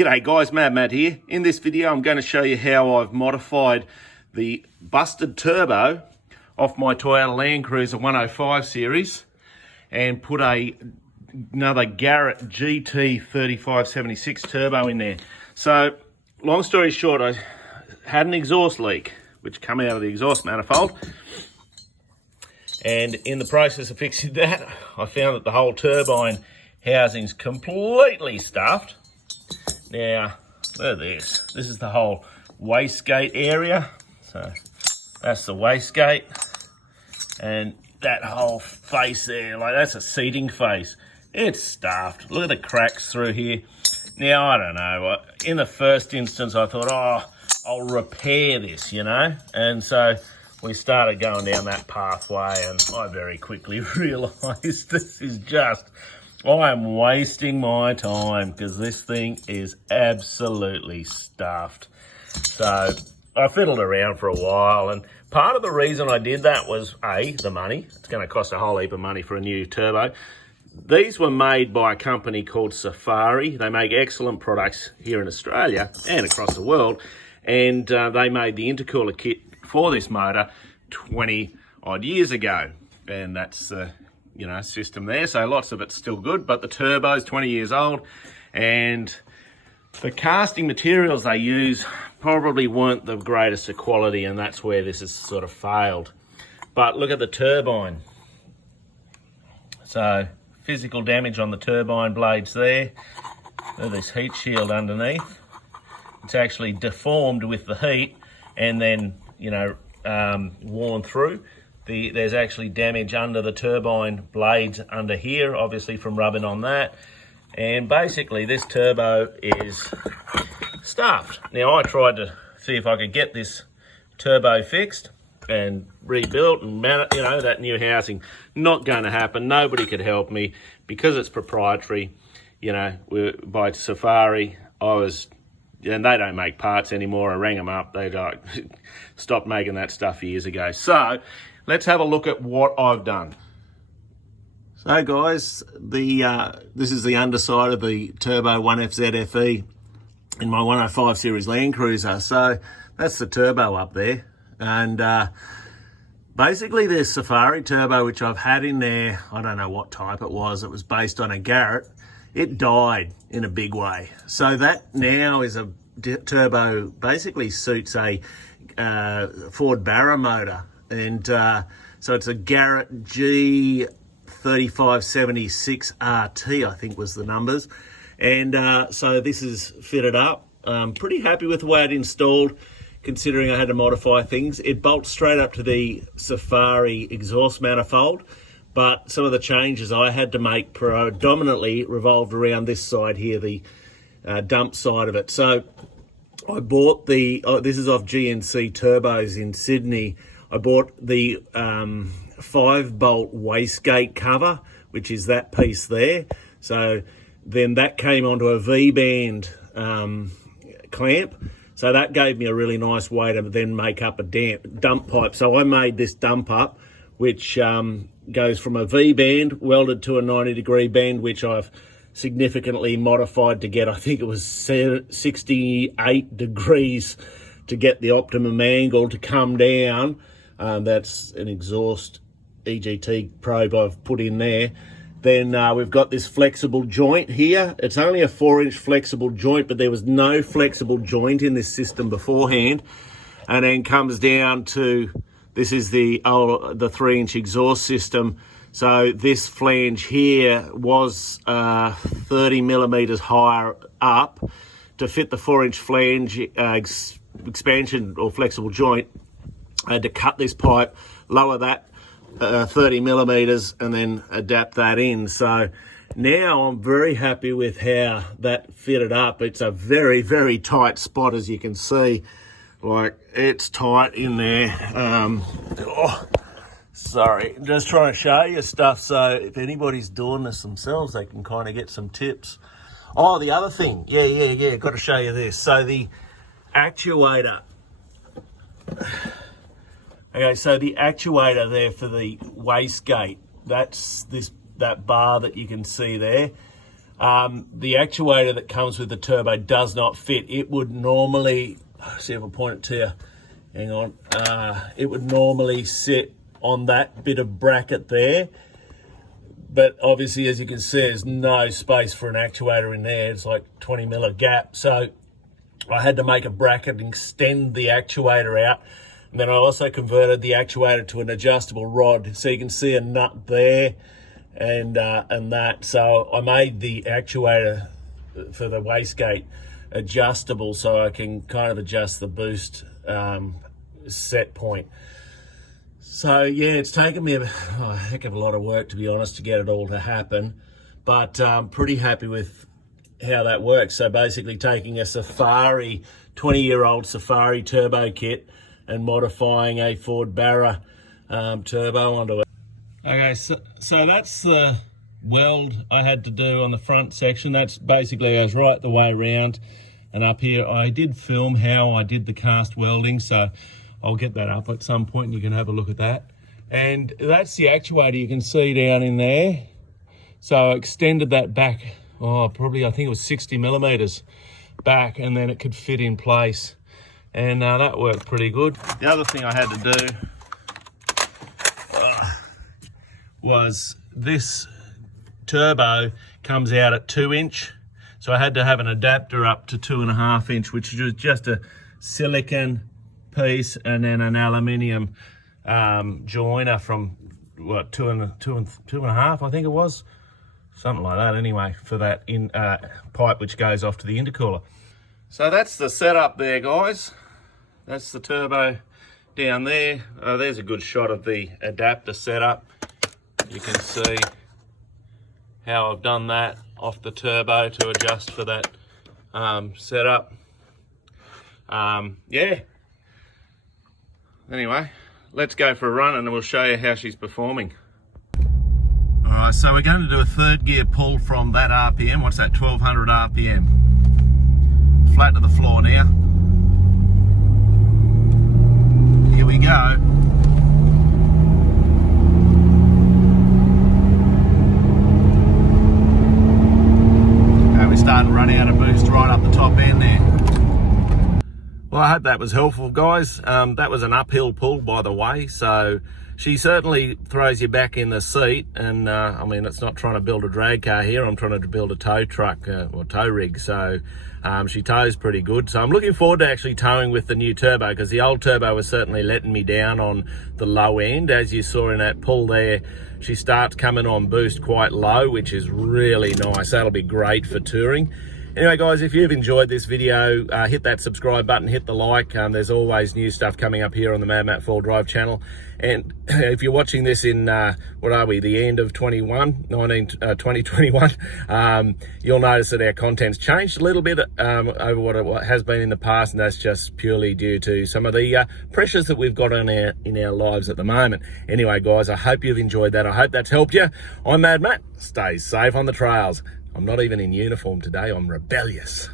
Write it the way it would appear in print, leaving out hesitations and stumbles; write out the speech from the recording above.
G'day guys, Matt here. In this video I'm going to show you how I've modified the busted turbo off my Toyota Landcruiser 105 series and put another Garrett GT 3576 turbo in there. So long story short, I had an exhaust leak which came out of the exhaust manifold, and in the process of fixing that I found that the whole turbine housing's completely stuffed. Now, look at this. This is the whole wastegate area. So that's the wastegate. And that whole face there, like that's a seating face. It's stuffed. Look at the cracks through here. Now, I don't know. In the first instance, I thought, oh, I'll repair this, you know? And so we started going down that pathway, and I very quickly realised this is just... I am wasting my time because this thing is absolutely stuffed. So I fiddled around for a while, and part of the reason I did that was the money. It's going to cost a whole heap of money for a new turbo. These were made by a company called Safari. They make excellent products here in Australia and across the world, and they made the intercooler kit for this motor 20 odd years ago, and that's the system there. So lots of it's still good, but the turbo's 20 years old, and the casting materials they use probably weren't the greatest of quality, and that's where this has sort of failed. But look at the turbine. So physical damage on the turbine blades there. Look at this heat shield underneath. It's actually deformed with the heat and then, worn through. There's actually damage under the turbine blades under here, obviously from rubbing on that. And basically this turbo is stuffed. Now I tried to see if I could get this turbo fixed and rebuilt and that new housing. Not going to happen. Nobody could help me because it's proprietary, by Safari. And they don't make parts anymore. I rang them up. They stopped making that stuff years ago. So let's have a look at what I've done. So guys, this is the underside of the Turbo 1FZ FE in my 105 series Landcruiser. So that's the turbo up there. And basically this Safari turbo, which I've had in there, I don't know what type it was based on a Garrett. It died in a big way. So that now is a turbo, basically suits a Ford Barra motor. And so it's a Garrett G3576 RT, I think was the numbers. And so this is fitted up. I'm pretty happy with the way it installed, considering I had to modify things. It bolts straight up to the Safari exhaust manifold, but some of the changes I had to make predominantly revolved around this side here, the dump side of it. So I bought this is off GNC Turbos in Sydney. I bought the 5-bolt wastegate cover, which is that piece there. So then that came onto a V-band clamp. So that gave me a really nice way to then make up a dump pipe. So I made this dump up, which goes from a V-band welded to a 90-degree bend, which I've significantly modified to get, I think it was 68 degrees to get the optimum angle to come down. That's an exhaust EGT probe I've put in there. Then we've got this flexible joint here. It's only a 4-inch flexible joint, but there was no flexible joint in this system beforehand. And then comes down to, this is the 3-inch exhaust system. So this flange here was 30 millimeters higher up. To fit the 4-inch flange expansion or flexible joint, I had to cut this pipe, lower that 30 millimeters, and then adapt that in. So now I'm very happy with how that fitted up. It's a very, very tight spot, as you can see. Like, it's tight in there. Sorry, just trying to show you stuff, so if anybody's doing this themselves, they can kind of get some tips. Oh, the other thing, yeah, got to show you this. So the actuator. Okay, so the actuator there for the wastegate, that's that bar that you can see there. the actuator that comes with the turbo does not fit. It would normally, see if I point it to you, hang on, it would normally sit on that bit of bracket there, but obviously, as you can see, there's no space for an actuator in there. It's like 20 mil gap, so I had to make a bracket and extend the actuator out. And then I also converted the actuator to an adjustable rod, so you can see a nut there and that. So I made the actuator for the wastegate adjustable, so I can kind of adjust the boost set point. So yeah, it's taken me a heck of a lot of work, to be honest, to get it all to happen, but I'm pretty happy with how that works. So basically taking a Safari, 20-year-old Safari turbo kit and modifying a Ford Barra turbo onto it. Okay, so that's the weld I had to do on the front section. That's basically goes right the way around and up here. I did film how I did the cast welding, so I'll get that up at some point and you can have a look at that. And that's the actuator you can see down in there. So I extended that back, probably I think it was 60 millimeters back, and then it could fit in place. And that worked pretty good. The other thing I had to do was this turbo comes out at 2-inch. So I had to have an adapter up to 2.5-inch, which was just a silicon piece and then an aluminium joiner from what, two and a half, I think it was. Something like that anyway, for that pipe which goes off to the intercooler. So that's the setup there, guys. That's the turbo down there. There's a good shot of the adapter setup. You can see how I've done that off the turbo to adjust for that setup. Yeah. Anyway, let's go for a run and we'll show you how she's performing. All right, so we're going to do a third gear pull from that RPM. What's that, 1200 RPM? Flat to the floor now. Here we go. Okay, we're starting to run out of boost right up the top end there. Well, I hope that was helpful, guys. That was an uphill pull, by the way, so she certainly throws you back in the seat, and I mean, it's not trying to build a drag car here. I'm trying to build a tow truck or tow rig, so she tows pretty good. So I'm looking forward to actually towing with the new turbo, because the old turbo was certainly letting me down on the low end. As you saw in that pull there, she starts coming on boost quite low, which is really nice. That'll be great for touring. Anyway, guys, if you've enjoyed this video, hit that subscribe button, hit the like. There's always new stuff coming up here on the Mad Matt 4Drive channel. And if you're watching this in, what are we, the end of 2021, you'll notice that our content's changed a little bit over what it has been in the past, and that's just purely due to some of the pressures that we've got in our lives at the moment. Anyway, guys, I hope you've enjoyed that. I hope that's helped you. I'm Mad Matt. Stay safe on the trails. I'm not even in uniform today. I'm rebellious.